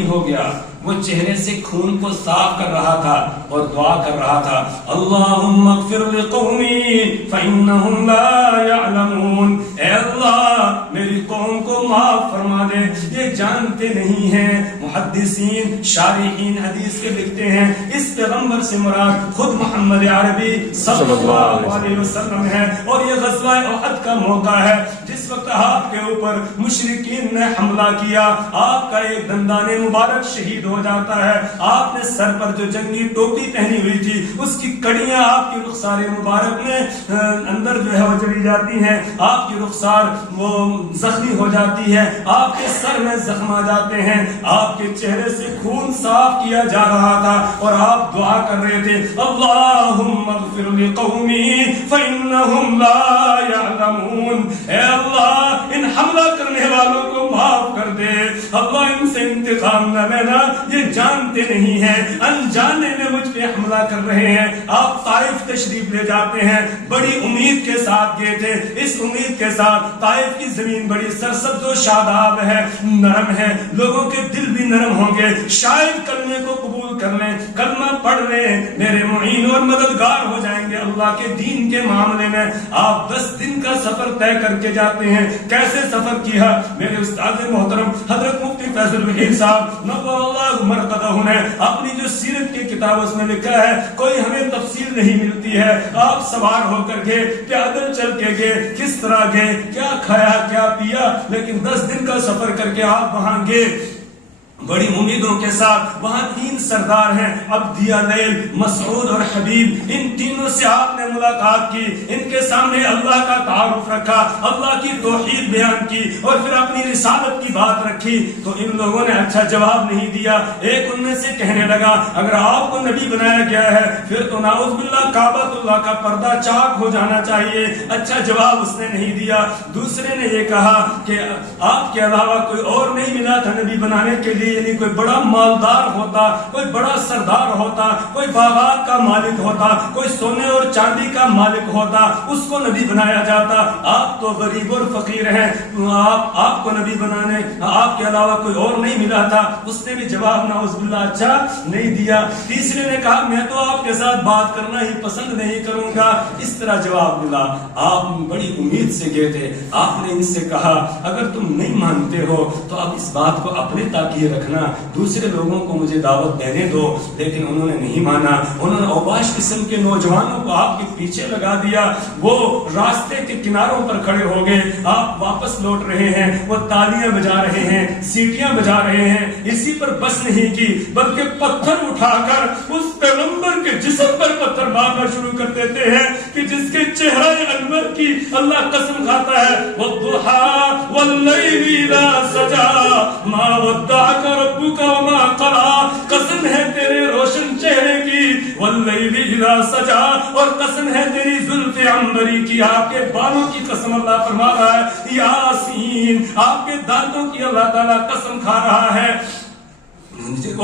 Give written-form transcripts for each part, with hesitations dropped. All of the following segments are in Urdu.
زخمی ہو گیا، وہ چہرے سے خون کو صاف کر رہا تھا اور دعا کر رہا تھا، اللہم اغفر لقومی فإنہم لا یعلمون، اے اللہ میری قوم کو معاف فرما دے، یہ جانتے نہیں ہیں۔ محدثین شارحین حدیث کے لکھتے ہیں اس پیغمبر سے مراد خود محمد عربی صلی اللہ علیہ وسلم ہے، اور یہ غزوہ احد کا موقع ہے جس وقت آپ کے اوپر مشرکین نے حملہ کیا، آپ کا ایک دندان مبارک شہید ہو جاتا ہے، آپ نے سر پر جو جنگی ٹوپی پہنی ہوئی تھی اس کی کڑیاں آپ کی رخسار مبارک میں اندر جو ہے وہ چلی جاتی ہیں، آپ کی رخسار وہ زخمی ہو جاتی ہے، آپ کے سر میں زخم آ جاتے ہیں، آپ کے چہرے سے خون صاف کیا جا رہا تھا اور آپ دعا کر رہے تھے، اللہم اغفر لقومی فإنہم لا یعلمون، اے اللہ ان حملہ کرنے والوں کو معاف کر دے، اللہ ان سے انتقام نہ لینا، یہ جانتے نہیں ہیں، انجانے میں مجھ پہ حملہ کر رہے ہیں۔ آپ طائف تشریف لے جاتے ہیں، بڑی امید کے ساتھ گئے تھے، اس امید کے ساتھ طائف کی زمین بڑی سرسبز و شاداب ہے، نرم ہے، لوگوں کے دل بھی نرم ہوں گے، شاید کلمے کو قبول کر لیں، کلمہ پڑھ لیں، میرے معین اور مددگار ہو جائیں گے اللہ کے دین کے معاملے میں۔ آپ 10 دن کا سفر طے کر کے جاتے ہیں، کیسے سفر کیا؟ میرے استاد محترم حضرت مفتی فیضل وحید صاحب نور اللہ مرقدہ نے اپنی جو سیرت کی کتاب اس میں لکھا ہے، کوئی ہمیں تفصیل نہیں ملتی ہے، آپ سوار ہو کر گئے، پیدل چل کے گئے، کس طرح گئے، کیا کھایا کیا پیا، لیکن 10 دن کا سفر کر کے آپ وہاں گئے بڑی امیدوں کے ساتھ۔ وہاں 3 سردار ہیں، عبدیہ لیل، مسعود اور حبیب، ان تینوں سے آپ نے ملاقات کی، ان کے سامنے اللہ کا تعارف رکھا، اللہ کی توحید بیان کی اور پھر اپنی رسالت کی بات رکھی، تو ان لوگوں نے اچھا جواب نہیں دیا۔ ایک ان میں سے کہنے لگا اگر آپ کو نبی بنایا گیا ہے پھر تو نعوذ باللہ کعبۃ اللہ کا پردہ چاک ہو جانا چاہیے، اچھا جواب اس نے نہیں دیا۔ دوسرے نے یہ کہا کہ آپ کے علاوہ کوئی اور نہیں ملا تھا نبی بنانے کے لیے، یعنی کوئی بڑا مالدار ہوتا، کوئی بڑا سردار ہوتا، کوئی باغات کا مالک ہوتا، کوئی سونے اور چاندی کا مالک ہوتا، اس کو نبی بنایا جاتا، آپ تو غریب اور فقیر ہیں، آپ کو نبی بنانے آپ کے علاوہ کوئی اور نہیں ملا تھا۔ اس نے بھی جواب نعوذ باللہ اچھا نہیں دیا۔ تیسرے نے کہا میں تو آپ کے ساتھ بات کرنا ہی پسند نہیں کروں گا، اس طرح جواب ملا۔ آپ بڑی امید سے گئے تھے، آپ نے ان سے کہا اگر تم نہیں مانتے ہو تو اب اس بات کو اپنے تک ہی رکھنا، دوسرے لوگوں کو مجھے دعوت دینے دو، لیکن انہوں نے نہیں مانا۔ انہوں نے اوباش قسم کے نوجوانوں کو آپ کے پیچھے لگا دیا، وہ راستے کے کناروں پر کھڑے ہو گئے، آپ واپس لوٹ رہے ہیں، وہ تالیاں بجا رہے ہیں، سیٹیاں بجا رہے ہیں، اسی پر بس نہیں کی بلکہ پتھر اٹھا کر اس پیغمبر کے جسم پر پتھر مارنا شروع کر دیتے ہیں کہ جس کے چہرہ انور کی اللہ قسم کھاتا ہے، وَالضُّحَىٰ وَاللَّيْلِ إِذَا سَجَىٰ مَا وَدَّعَكَ رَبُّكَ وَمَا قَلَىٰ، قسم ہے تیرے روشن چہرے کی، وَاللَّيْلِ إِذَا سَجَىٰ، اور قسم ہے تیری زلف عنبری کی، آپ کے بالوں کی قسم اللہ فرما رہا ہے، یاسین، آپ کے دانتوں کی اللہ تعالیٰ قسم کھا رہا ہے۔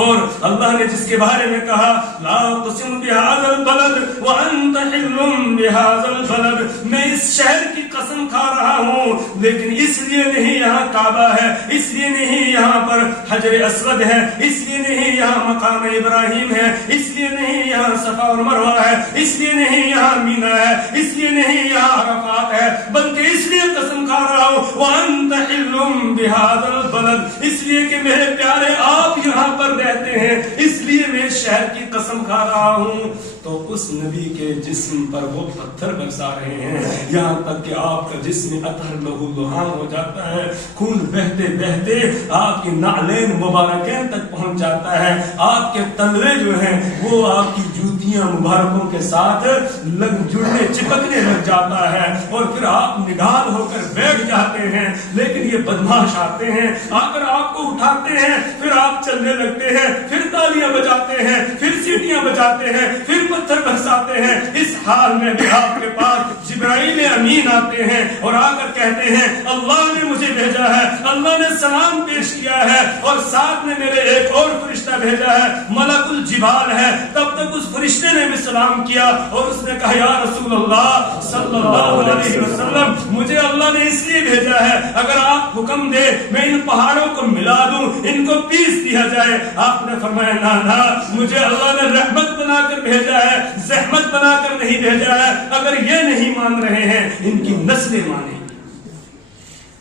اور اللہ نے جس کے بارے میں کہا لا اقسم بهذا البلد وانت حل بهذا البلد، میں اس شہر کی قسم کھا رہا ہوں، لیکن اس لیے نہیں یہاں کعبہ ہے، اس لیے نہیں یہاں پر حجر اسود ہے، اس لیے نہیں یہاں مقام ابراہیم ہے، اس لیے نہیں یہاں صفا اور مروہ ہے، اس لیے نہیں یہاں مینا ہے، اس لیے نہیں یہاں عرفات ہے، بلکہ اس لیے قسم کھا رہا ہوں وانت حل بهذا البلد، اس لیے کہ میرے پیارے آپ یہاں پر رہتے ہیں، اس لیے میں شہر کی قسم کھا رہا ہوں۔ تو اس نبی کے جسم پر وہ پتھر برسا رہے ہیں، یہاں تک کہ آپ کا جسم اطہر لہو لہان ہو جاتا ہے، خون بہتے بہتے آپ کی نعلین مبارکین تک پہنچ جاتا ہے، آپ کے تلوے جو ہیں وہ آپ کی جوتیاں مبارکوں کے ساتھ جڑنے چپکنے لگ جاتا ہے، اور پھر آپ نڈال ہو کر بیٹھ جاتے ہیں۔ لیکن یہ بدماش آتے ہیں، آ کر آپ کو اٹھاتے ہیں، پھر آپ چلنے لگتے ہیں، پھر تالیاں بجاتے ہیں، پھر سیٹیاں بجاتے ہیں، پھر پتھر برساتے ہیں۔ اس حال میں بھی آپ کے پاس جبرائیل امین آتے ہیں اور آ کر کہتے ہیں اللہ نے مجھے بھیجا ہے، اللہ نے سلام پیش کیا ہے، اور ساتھ میں میرے ایک اور اور فرشتہ بھیجا ہے، ملک الجبال ہے، تب تک اس فرشتے نے بھی سلام کیا اور اس نے کہا یا رسول اللہ صلی اللہ علیہ وسلم مجھے اللہ نے اس لیے بھیجا ہے، اگر آپ حکم دے میں ان پہاڑوں کو ملا دوں، ان کو پیس دیا جائے۔ آپ نے فرمایا نہ، مجھے اللہ نے رحمت بنا کر بھیجا ہے، زحمت بنا کر نہیں بھیجا ہے۔ اگر یہ نہیں مان رہے ہیں ان کی نسلیں مانیں،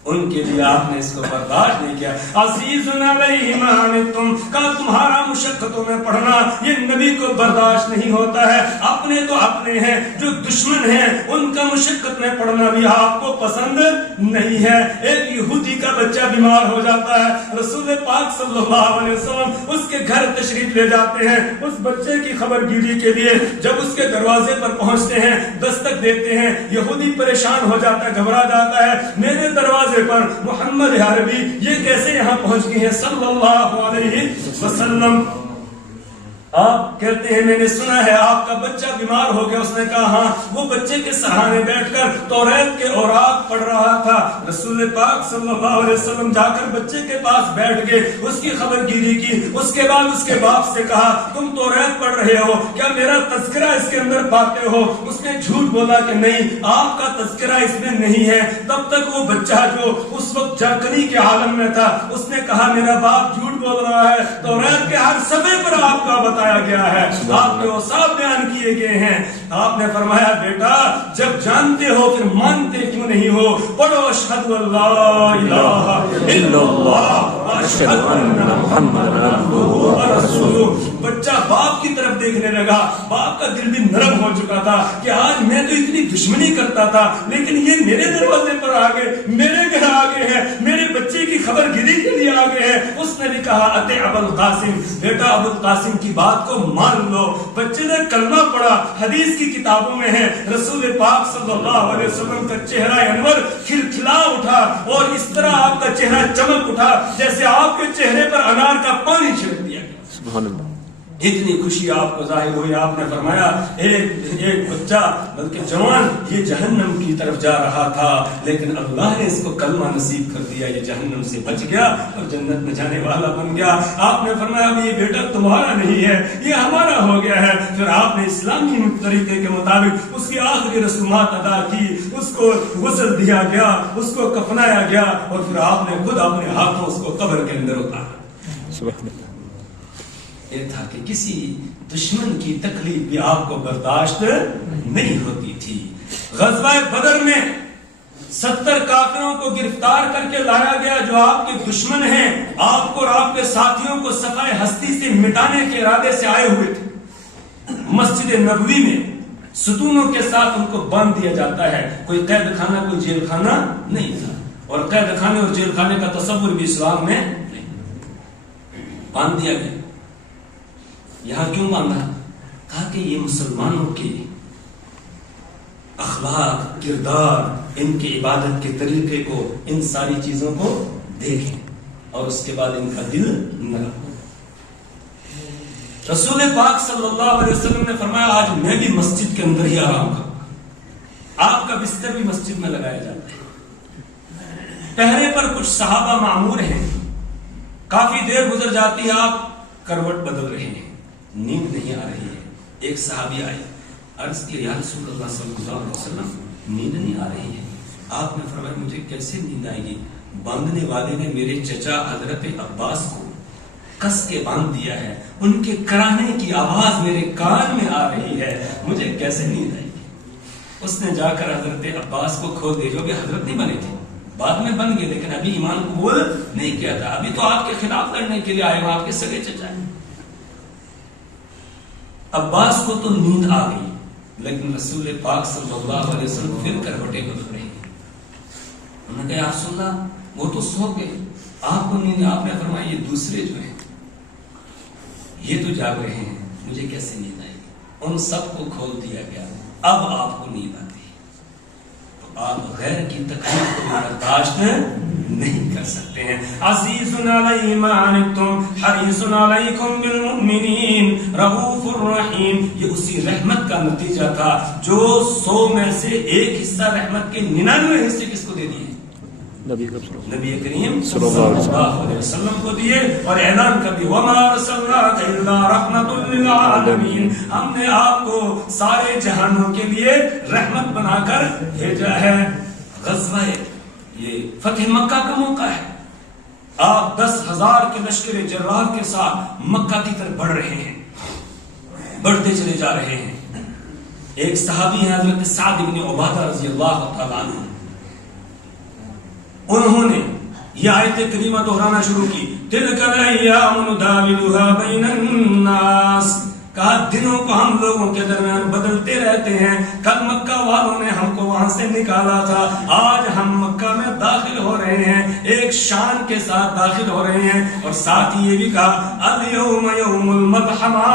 ان کے لیے آپ نے اس کو برداشت نہیں کیا۔ عزیز علیہ ما عنتم، کا تمہارا مشقتوں میں پڑھنا یہ نبی کو برداشت نہیں ہوتا ہے۔ اپنے تو اپنے ہیں، جو دشمن ہیں ان کا مشقت میں پڑھنا بھی آپ کو پسند نہیں ہے۔ ایک یہودی کا بچہ بیمار ہو جاتا ہے، رسول پاک صلی اللہ علیہ وسلم اس کے گھر تشریف لے جاتے ہیں اس بچے کی خبر گیری کے لیے۔ جب اس کے دروازے پر پہنچتے ہیں، دستک دیتے ہیں، یہودی پریشان ہو جاتا ہے، گھبرا جاتا ہے، میرے دروازے پر محمد عربی یہ کیسے یہاں پہنچ گئے ہیں صلی اللہ علیہ وسلم۔ آپ کہتے ہیں میں نے سنا ہے آپ کا بچہ بیمار ہو گیا۔ اس نے کہا ہاں، وہ بچے کے سہارے بیٹھ کر توریت کے اوراق پڑھ رہا تھا۔ رسول پاک صلی اللہ علیہ وسلم جا کر بچے کے پاس بیٹھ گئے، اس کی خبر گیری کی، اس کے بعد اس کے باپ سے کہا تم توریت پڑھ رہے ہو، کیا میرا تذکرہ اس کے اندر پاتے ہو؟ اس نے جھوٹ بولا کہ نہیں، آپ کا تذکرہ اس میں نہیں ہے۔ تب تک وہ بچہ جو اس وقت جاگنی کے عالم میں تھا اس نے کہا میرا باپ جھوٹ بول رہا ہے، توریت کے ہر صفحے پر آپ کا بتایا گیا ہے، آپ کے اوصاف بیان کیے گئے ہیں۔ آپ نے فرمایا بیٹا جب جانتے ہو پھر مانتے کیوں نہیں ہو؟ پڑھو اشہد اللہ الہ الا اللہ اشہد ان محمد عبدہ ورسولہ۔ بچہ باپ کی طرف دیکھنے لگا، باپ کا دل بھی نرم ہو چکا تھا کہ آج میں تو اتنی دشمنی کرتا تھا لیکن یہ میرے دروازے پر آ گئے، میرے گھر آ گئے ہیں، میرے بچے کی خبر گیری کے لیے آ گئے ہیں۔ اس نے بھی کہا اطع ابا القاسم، بیٹا ابو القاسم کی بات کو مان لو۔ بچے نے کلمہ پڑھا، حدیث کی کتابوں میں ہے رسول پاک صلی اللہ علیہ وسلم کا چہرہ انور کھلکھلا اٹھا اور اس طرح آپ کا چہرہ چمک اٹھا جیسے آپ کے چہرے پر انار کا پانی چھڑک دیا گیا۔ سبحان اللہ، اتنی خوشی آپ کو ظاہر ہوئی۔ آپ نے فرمایا ایک بچہ بلکہ جوان یہ جہنم کی طرف جا رہا تھا لیکن اللہ نے اس کو کلمہ نصیب کر دیا، یہ جہنم سے بچ گیا اور جنت میں جانے والا بن گیا۔ آپ نے فرمایا اب یہ بیٹا تمہارا نہیں ہے، یہ ہمارا ہو گیا ہے۔ پھر آپ نے اسلامی طریقے کے مطابق اس کی آخری رسومات ادا کی، اس کو غسل دیا گیا، اس کو کفنایا گیا اور پھر آپ نے خود اپنے ہاتھوں اس کو قبر کے اندر اتارا۔ سبحان اللہ، یہ تھا کہ کسی دشمن کی تکلیف بھی آپ کو برداشت نہیں ہوتی تھی۔ غزوہ بدر میں 70 کافروں کو گرفتار کر کے لایا گیا جو آپ کے دشمن ہیں، آپ کو اور آپ کے ساتھیوں کو صفائے ہستی سے مٹانے کے ارادے سے آئے ہوئے تھے۔ مسجد نبوی میں ستونوں کے ساتھ ان کو باندھ دیا جاتا ہے، کوئی قید خانہ کوئی جیل خانہ نہیں تھا، اور قید خانے اور جیل خانے کا تصور بھی اسلام میں نہیں، باندھ دیا گیا۔ یہاں کیوں باندھا؟ کہا کہ یہ مسلمانوں کے اخلاق، کردار، ان کی عبادت کے طریقے کو، ان ساری چیزوں کو دیکھیں اور اس کے بعد ان کا دل نرم ہو۔ رسول پاک صلی اللہ علیہ وسلم نے فرمایا آج میں بھی مسجد کے اندر ہی آرام کروں۔ آپ کا بستر بھی مسجد میں لگایا جاتا ہے۔ پہرے پر کچھ صحابہ معمور ہیں، کافی دیر گزر جاتی ہے، آپ کروٹ بدل رہے ہیں، نیند نہیں آ رہی ہے۔ ایک صحابی آئی، عرض کی یا رسول اللہ صلی اللہ علیہ وسلم نیند نہیں آ رہی ہے۔ آپ نے فرمایا مجھے کیسے نیند آئے گی؟ باندھنے والے نے میرے چچا حضرت عباس کو کس کے باندھ دیا ہے، ان کے کرانے کی آواز میرے کان میں آ رہی ہے، مجھے کیسے نیند آئے گی؟ اس نے جا کر حضرت عباس کو کھول دیا، جو بھی حضرت نہیں بنے تھے، بعد میں بن گئے لیکن ابھی ایمان قبول نہیں کیا تھا، ابھی تو آپ کے خلاف لڑنے کے لیے آئے ہو، آپ کے سگے چچا ہیں۔ عباس کو تو نیند آ گئی لیکن رسول پاک صلی اللہ علیہ وسلم پھر کروٹیں بدل رہی ہیں۔ انہوں نے کہا یا رسول اللہ وہ تو سو گئے، آپ کو نیند؟ آپ نے فرمایا یہ دوسرے جو ہیں یہ تو جاگ رہے ہیں، مجھے کیسے نیند آئے گی؟ ان سب کو کھول دیا گیا، اب آپ کو نیند آتی ہے، تو آپ غیر کی تکلیف کو برداشت نہیں کر سکتے ہیں۔ عزیز علیہ ما عنتم حریص علیکم بالمؤمنین رؤوف الرحیم، یہ اسی رحمت کا نتیجہ تھا۔ 100 میں سے ایک حصہ رحمت کے 99 حصے کس کو دے دیے؟ نبی کریم صلی اللہ علیہ وسلم کو دیے اور اعلان کر دی وَمَا أَرْسَلْنَاكَ إِلَّا رَحْمَةٌ لِّلْعَالَمِينَ، ہم نے آپ کو سارے جہانوں کے لیے رحمت بنا کر بھیجا ہے۔ غزوہ یہ فتح مکہ کا موقع ہے، آپ 10,000 کے لشکر جرار کے ساتھ مکہ کی طرف بڑھ رہے ہیں، بڑھتے چلے جا رہے ہیں۔ ایک صحابی ہیں حضرت سعد بن عبادہ رضی اللہ تعالیٰ عنہ، انہوں نے یہ آیت کریمہ دہرانا شروع کی، تِلْكَ الْأَيَّامُ نُدَاوِلُهَا بَيْنَ النَّاسِ، کہا دنوں کو ہم لوگوں کے درمیان بدلتے رہتے ہیں۔ کل مکہ والوں نے ہم کو وہاں سے نکالا تھا، آج ہم مکہ میں داخل ہو رہے ہیں، ایک شان کے ساتھ داخل ہو رہے ہیں۔ اور ساتھ ہی یہ بھی کہا اليوم یوم الملحمہ،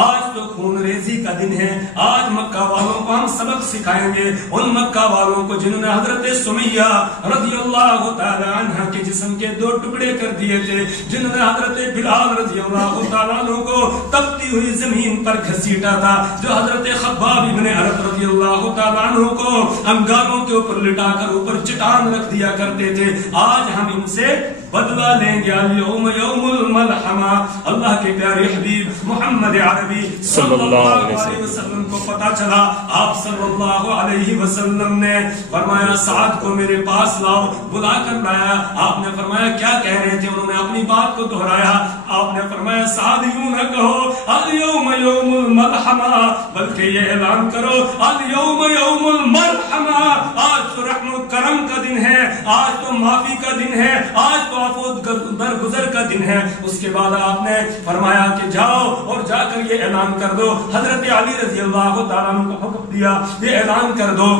آج تو خون ریزی کا دن ہے، آج مکہ والوں کو ہم سبق سکھائیں گے، ان مکہ والوں کو جنہوں نے حضرت سمیہ رضی اللہ تعالی عنہ کے جسم کے 2 ٹکڑے کر دیے تھے، جنہوں نے حضرت بلال رضی اللہ تعالیٰ عنہ کو تپتی ہوئی زمین پر گھسیٹا تھا، جو حضرت خباب ابن عرب رضی اللہ تعالیٰ عنہ کو انگاروں کے اوپر لٹا کر اوپر چٹان رکھ دیا کرتے تھے، آج ہم ان سے بدلہ لیں گے۔ اليوم یوم الملحمہ، اللہ کے پیارے حبیب محمد عربی صلی اللہ علیہ وسلم کو پتا چلا، آپ صلی اللہ علیہ وسلم نے فرمایا سعد کو میرے پاس لاؤ، بلا کر لایا۔ آپ نے فرمایا کیا کہہ رہے تھے؟ انہوں نے اپنی بات کو دہرایا۔ آپ نے فرمایا سعد یوں نہ کہو اليوم یوم الملحمہ، بلکہ یہ اعلان کرو اليوم یوم المرحمہ، آج تو رحم و کرم کا دن ہے، آج تو معافی کا دن ہے، آج تو عفو درگزر کا دن ہے۔ اس کے بعد آپ نے فرمایا کہ جاؤ اور جا کر یہ اعلان کر دو، حضرت علی رضی اللہ تعالیٰ عنہ کو حکم دیا یہ اعلان کر دو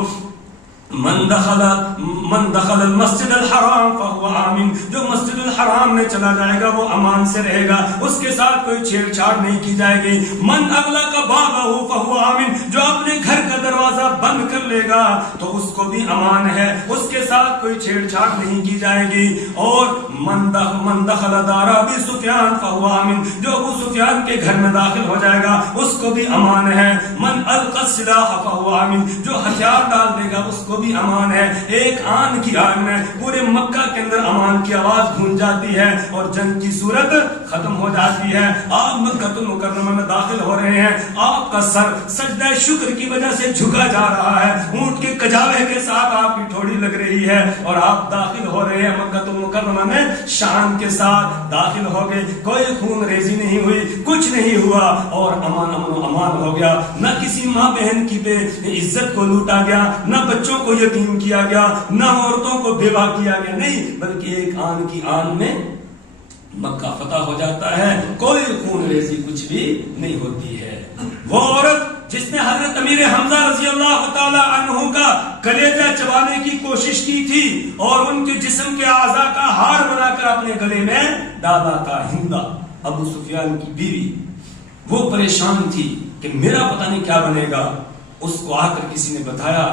من دخل المسجد الحرام فهو آمن، جو مسجد الحرام میں چلا جائے گا وہ امان سے رہے گا، اس کے ساتھ کوئی چھیڑ چھاڑ نہیں کی جائے گی۔ من اغلق بابہ فهو آمن، جو اپنے گھر کا دروازہ بند کر لے گا تو اس کو بھی امان ہے، اس کے ساتھ کوئی چھیڑ چھاڑ نہیں کی جائے گی۔ اور من دخل دار ابی سفیان فهو آمن، جو ابو سفیان کے گھر میں داخل ہو جائے گا اس کو بھی امان ہے۔ من القى السلاح فهو آمن، جو ہتھیار ڈال دے گا اس کو بھی امان ہے۔ ایک آن کی آگ میں پورے مکہ کے اندر امان کی آواز گونج جاتی ہے اور جنگ کی صورت ختم ہو جاتی ہے۔ آپ مکہ المکرمہ میں داخل ہو رہے ہیں، آپ کا سر سجدہ شکر کی وجہ سے جھکا جا رہا ہے، اونٹ کے کجاوے کے ساتھ آپ کی ٹھوڑی لگ رہی ہے اور آپ داخل ہو رہے ہیں مکہ المکرمہ میں، شان کے ساتھ داخل ہو گئے، کوئی خون ریزی نہیں ہوئی، کچھ نہیں ہوا اور امن و امان ہو گیا۔ نہ کسی ماں بہن کی بے عزت کو لوٹا گیا، نہ بچوں کو یتیم کیا گیا، نہ عورتوں کو بیوہ کیا گیا، نہیں، بلکہ ایک آن کی آن میں مکہ فتح ہو جاتا ہے، کوئی خون ریزی کچھ بھی نہیں ہوتی ہے۔ وہ عورت جس نے حضرت امیر حمزہ رضی اللہ تعالی عنہ کا کلیجہ چبانے کی کوشش کی تھی اور ان کے جسم کے اعضاء کا ہار بنا کر اپنے گلے میں ڈالا تھا، ہندا ابو سفیان کی بیوی، وہ پریشان تھی کہ میرا پتہ نہیں کیا بنے گا۔ اس کو آ کر کسی نے بتایا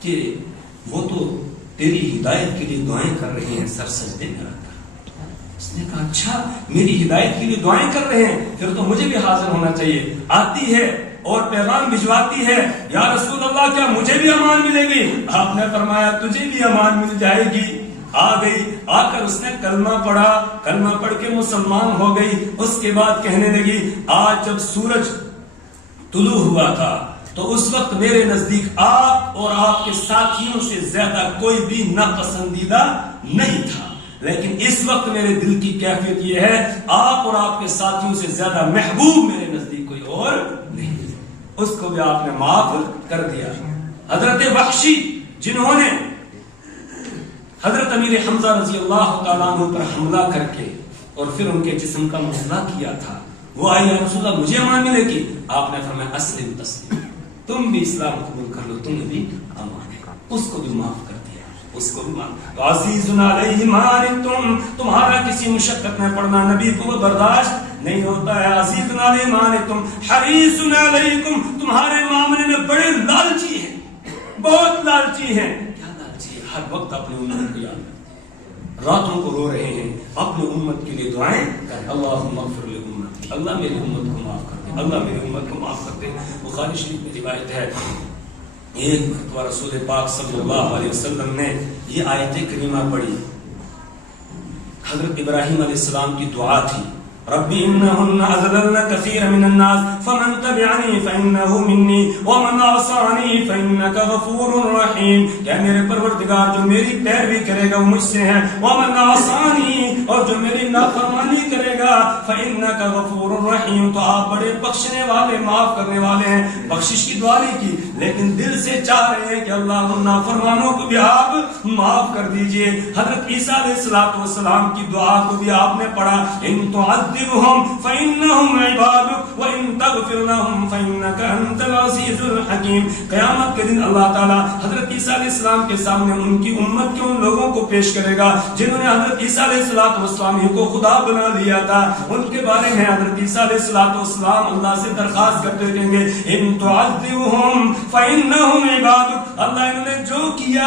کہ وہ تو تیری ہدایت کے لیے دعائیں کر رہے ہیں سر سجدے میں رکھ کر۔ اس نے کہا اچھا میری ہدایت کے لیے دعائیں کر رہے ہیں، پھر تو مجھے بھی حاضر ہونا چاہیے۔ آتی ہے اور پیغام بھجواتی ہے، یا رسول اللہ کیا مجھے بھی امان ملے گی؟ آپ نے فرمایا تجھے بھی امان مل جائے گی۔ آ گئی، آ کر اس نے کلمہ پڑھا، کلمہ پڑھ کے مسلمان ہو گئی۔ اس کے بعد کہنے لگی آج جب سورج طلوع ہوا تھا تو اس وقت میرے نزدیک آپ اور آپ کے ساتھیوں سے زیادہ کوئی بھی ناپسندیدہ نہیں تھا، لیکن اس وقت میرے دل کی کیفیت یہ ہے آپ اور آپ کے ساتھیوں سے زیادہ محبوب میرے نزدیک کوئی اور نہیں۔ اس کو بھی آپ نے معاف کر دیا۔ حضرت وحشی جنہوں نے حضرت امیر حمزہ رضی اللہ تعالیٰ عنہ پر حملہ کر کے اور پھر ان کے جسم کا مسئلہ کیا تھا، وہ آئی یا رسول اللہ مجھے امان ملے گی؟ آپ نے فرمایا اسلم تسلیم، تم بھی اسلام قبول کر لو، تمہیں بھی امان ہے۔ اس کو بھی معاف کر دیا، اس کو بھی معاف۔ عزیز علیہ ما عنتم، تمہارا کسی مشقت میں پڑنا نبی کو برداشت نہیں ہوتا ہے۔ عزیز علیہ ما عنتم حریص علیکم، تمہارے معاملے میں بڑے لالچی ہیں، بہت لالچی ہیں۔ کیا لالچی ہے؟ ہر وقت اپنی امت کو یاد، راتوں کو رو رہے ہیں، اپنی امت کے لیے دعائیں کریں، اللہم اغفر لامتی، اللہ میری امت کو معاف کر دے، اللہ میری امت کو معاف کر دے۔ بخاری شریف میں روایت ہے ایک مرتبہ رسول پاک صلی اللہ علیہ وسلم نے یہ آیت کریمہ پڑھی. حضرت ابراہیم علیہ السلام کی دعا تھی، ربی انہن اضللن کثیر من الناس فمن تبعنی فانہ منی ومن عصانی فانک غفور رحیم. کہ میرے پروردگار جو میری پیروی کرے گا وہ مجھ سے ہے، ومن عصانی اور جو میری نافرمانی کرے گا فانک غفور رحیم تو آپ بڑے بخشنے والے معاف کرنے والے ہیں. بخشش کی دعا نہیں کی لیکن دل سے چاہ رہے ہیں کہ اللہ ان نافرمانوں کو بھی آپ معاف کر دیجئے. حضرت عیسیٰ علیہ السلام کی دعا کو بھی آپ نے پڑھا، ان تعذبهم فإنهم عبادك وإن تغفر لهم فإنك أنت العزيز الحكيم. قیامت کے دن اللہ تعالیٰ حضرت عیسیٰ علیہ السلام کے سامنے ان کی امت کے ان لوگوں کو پیش کرے گا جنہوں نے حضرت عیسیٰ علیہ السلام کو خدا بنا لیا تھا. ان کے بارے میں حضرت عیسیٰ علیہ السلام اللہ سے درخواست کرتے رہیں گے، ان تعذبهم فإنهم عبادك، اللہ انہوں نے جو کیا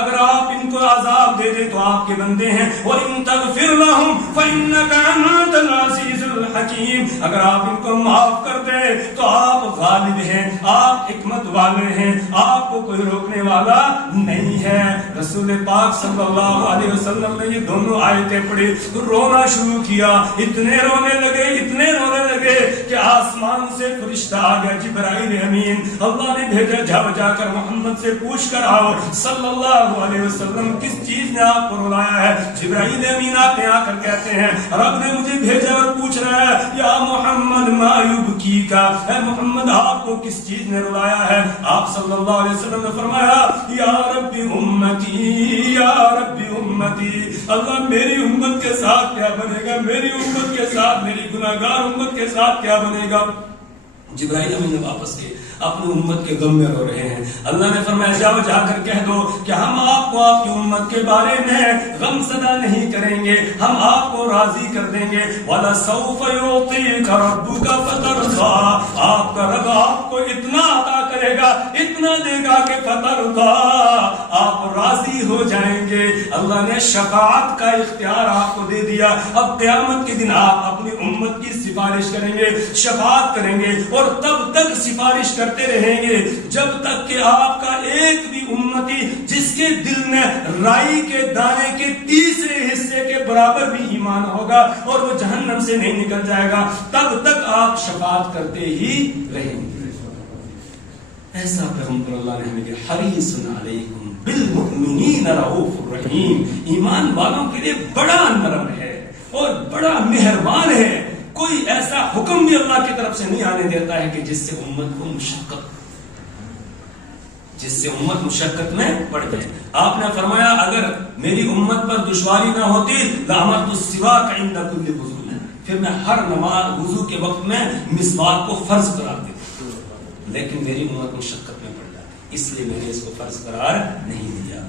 اگر آپ ان کو عذاب دے دیں تو آپ کے بندے ہیں، وإن تغفر لهم فإنك أنت العزیز الحکیم، اگر آپ ان کو معاف کر دیں تو آپ غالب ہیں، آپ حکمت والے ہیں، آپ کو کوئی روکنے والا نہیں ہے. رسول پاک صلی اللہ علیہ وسلم نے یہ دونوں آیتیں پڑھی، رونا شروع کیا. اتنے رونے لگے کہ آسمان سے فرشتہ آ گیا جبرائیل امین. اللہ نے بھیجا جا کر محمد سے پوچھ کر آؤ صلی اللہ علیہ وسلم کس چیز نے آپ کو رلایا ہے. جبرائیل امین آتے آ کر کہتے ہیں رب نے مجھے بھیجا اور پوچھ رہا ہے یا محمد ما یبکیکا، اے محمد آپ کو کس چیز نے رلایا ہے. آپ صلی اللہ علیہ وسلم نے فرمایا یا رب امتی یا رب امتی، اللہ میری امت کے ساتھ کیا بنے گا، میری امت کے ساتھ، میری گناہگار امت کے ساتھ کیا بنے گا. جبرائیل امین نے واپس کیے، اپنی امت کے غم میں رو رہے ہیں. اللہ نے فرمایا جاؤ جا کر کہہ دو کہ ہم آپ کو آپ کی امت کے بارے میں غم زدہ نہیں کریں گے، ہم آپ کو راضی کر دیں گے. وَلَسَوْفَ يُعْطِيكَ رَبُّكَ فَتَرْضَىٰ، آپ کا رب آپ کو اتنا عطا کرے گا، اتنا دے گا کہ فَتَرْضَىٰ، آپ راضی ہو جائیں گے. اللہ نے شفاعت کا اختیار آپ کو دے دیا. اب قیامت کے دن آپ اپنی امت کی سفارش کریں گے، شفاعت کریں گے، اور تب تک سفارش کرتے رہیں گے جب تک کہ آپ کا ایک بھی امتی جس کے دل میں رائی کے دانے کے تیسرے حصے کے برابر بھی ایمان ہوگا اور وہ جہنم سے نہیں نکل جائے گا، تب تک آپ شفاعت کرتے ہی رہیں گے. ایسا پیغمبر اللہ نے ہمیں کہ حریص علیکم بالمؤمنین رؤوف الرحیم، ایمان والوں کے لیے بڑا نرم ہے اور بڑا مہربان ہے. کوئی ایسا حکم بھی اللہ کی طرف سے نہیں آنے دیتا ہے کہ جس سے امت مشقت میں پڑ جائے. آپ نے فرمایا اگر میری امت پر دشواری نہ ہوتی لامرت السواک عند کل وضو، پھر میں ہر نماز وضو کے وقت میں مسواک کو فرض قرار دیتا، لیکن میری امت مشقت میں پڑ جاتی، اس لیے میں نے اس کو فرض قرار نہیں دیا.